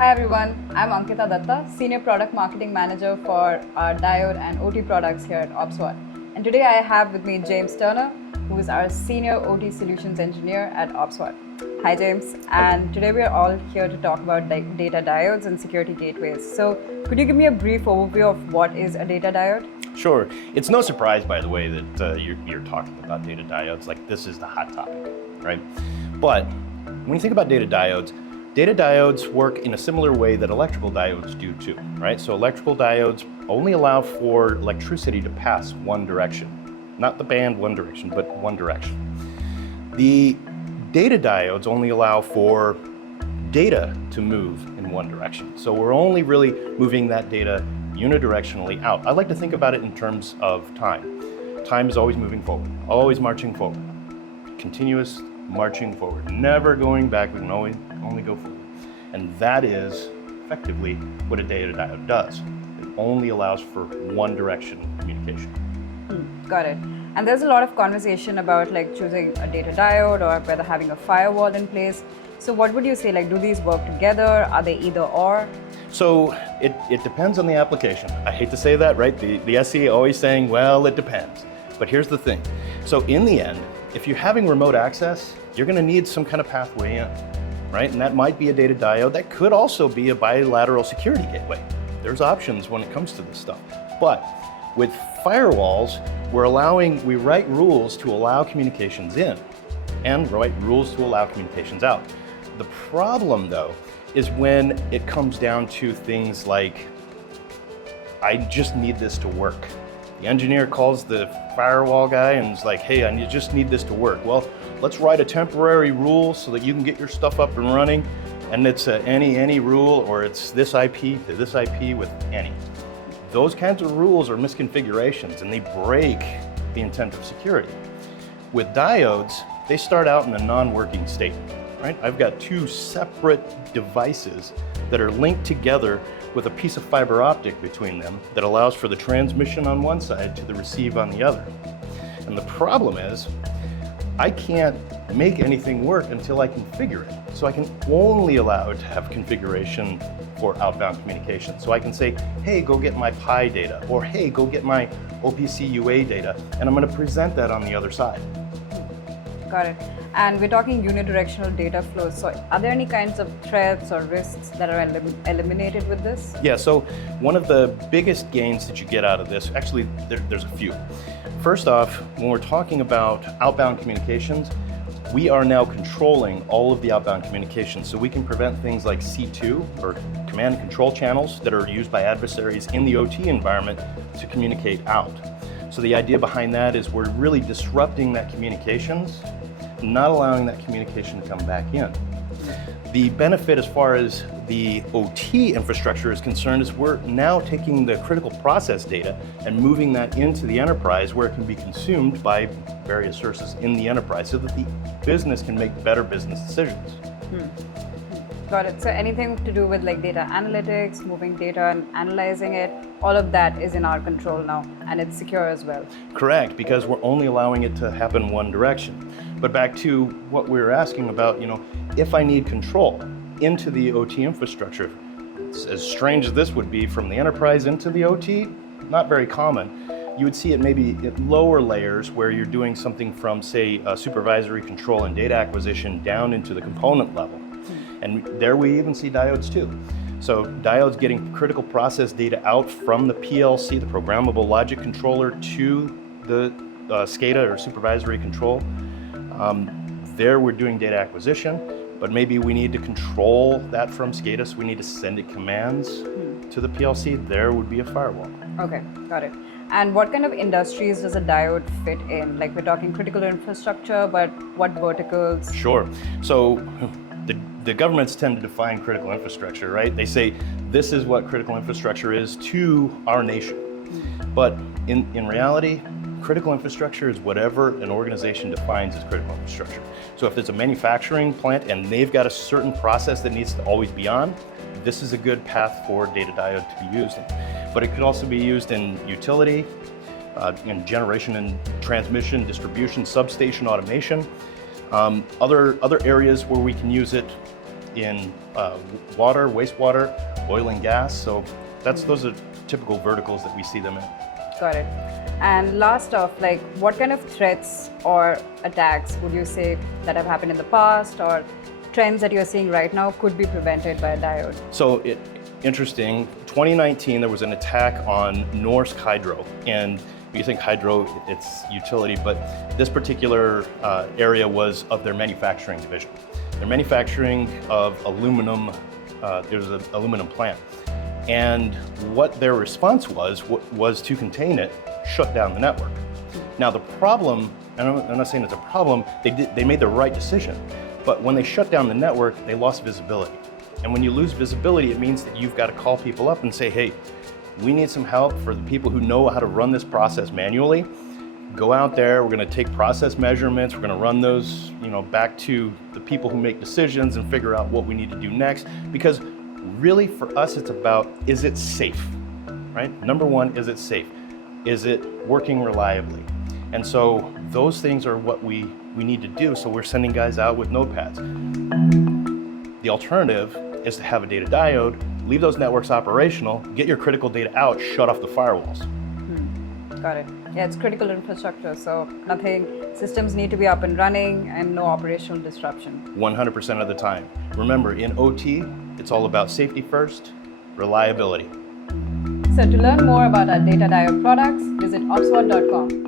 Hi everyone, I'm Ankita Datta, Senior Product Marketing Manager for our Diode and OT products here at OPSWAT. And today I have with me James Turner, who is our Senior OT Solutions Engineer at OPSWAT. Hi James, and today we are all here to talk about data diodes and security gateways. So could you give me a brief overview of what is a data diode? Sure. It's no surprise, by the way, that you're talking about data diodes. Like, this is the hot topic, right? But when you think about data diodes work in a similar way that electrical diodes do too, right? So electrical diodes only allow for electricity to pass one direction. Not the band one direction, but one direction. The data diodes only allow for data to move in one direction. So we're only really moving that data unidirectionally out. I like to think about it in terms of time. Time is always moving forward, always marching forward. Continuous marching forward, never going back, we can only go forward. And that is effectively what a data diode does. It only allows for one direction communication. Got it. And there's a lot of conversation about like choosing a data diode or whether having a firewall in place. So what would you say, like do these work together? Are they either or? So it depends on the application. I hate to say that, right? The SE always saying, well, it depends. But here's the thing. So in the end, if you're having remote access, you're gonna need some kind of pathway in, right? And that might be a data diode. That could also be a bilateral security gateway. There's options when it comes to this stuff. But with firewalls, we write rules to allow communications in and write rules to allow communications out. The problem though, is when it comes down to things like, I just need this to work. The engineer calls the firewall guy and is like, hey, I just need this to work. Well, let's write a temporary rule so that you can get your stuff up and running, and it's any rule, or it's this IP to this IP with any. Those kinds of rules are misconfigurations, and they break the intent of security. With diodes, they start out in a non-working state, right? I've got two separate devices that are linked together with a piece of fiber optic between them that allows for the transmission on one side to the receive on the other. And the problem is, I can't make anything work until I configure it. So I can only allow it to have configuration for outbound communication. So I can say, hey, go get my PI data, or hey, go get my OPC UA data, and I'm gonna present that on the other side. Got it. And we're talking unidirectional data flows. So are there any kinds of threats or risks that are eliminated with this? Yeah, so one of the biggest gains that you get out of this, actually there's a few. First off, when we're talking about outbound communications, we are now controlling all of the outbound communications. So we can prevent things like C2 or command and control channels that are used by adversaries in the OT environment to communicate out. So the idea behind that is we're really disrupting that communications, not allowing that communication to come back in. The benefit as far as the OT infrastructure is concerned is we're now taking the critical process data and moving that into the enterprise where it can be consumed by various sources in the enterprise so that the business can make better business decisions. Got it. So anything to do with like data analytics, moving data and analyzing it, all of that is in our control now, and it's secure as well. Correct, because we're only allowing it to happen one direction. But back to what we were asking about, if I need control into the OT infrastructure, as strange as this would be from the enterprise into the OT, not very common. You would see it maybe at lower layers where you're doing something from, say, supervisory control and data acquisition down into the component level. And there we even see diodes too. So diodes getting critical process data out from the PLC, the programmable logic controller, to the SCADA or supervisory control. There we're doing data acquisition, but maybe we need to control that from SCADA, so we need to send it commands to the PLC. There would be a firewall. Okay, got it. And what kind of industries does a diode fit in? Like we're talking critical infrastructure, but what verticals? Sure. So the governments tend to define critical infrastructure, right? They say this is what critical infrastructure is to our nation. But in reality, critical infrastructure is whatever an organization defines as critical infrastructure. So if it's a manufacturing plant and they've got a certain process that needs to always be on, this is a good path for data diode to be used in. But it could also be used in utility, in generation and transmission, distribution, substation automation. Other areas where we can use it in water, wastewater, oil and gas. So those are typical verticals that we see them in. Got it. And last off, like what kind of threats or attacks would you say that have happened in the past or trends that you're seeing right now could be prevented by a diode? So interesting, 2019 there was an attack on Norsk Hydro, and you think hydro, it's utility, but this particular area was of their manufacturing division. Their manufacturing of aluminum, there's an aluminum plant. And what their response was to contain it, shut down the network. Now the problem, and I'm not saying it's a problem, they made the right decision, but when they shut down the network, they lost visibility. And when you lose visibility, it means that you've got to call people up and say, hey, we need some help for the people who know how to run this process manually. Go out there, we're gonna take process measurements, we're gonna run those back to the people who make decisions and figure out what we need to do next. Because really for us, it's about, is it safe, right? Number one, is it safe? Is it working reliably? And so those things are what we need to do. So we're sending guys out with notepads. The alternative is to have a data diode, leave those networks operational, get your critical data out, shut off the firewalls. Got it. Yeah, it's critical infrastructure, so systems need to be up and running and no operational disruption. 100% of the time. Remember, in OT, it's all about safety first, reliability. So to learn more about our data diode products, visit OPSWAT.com.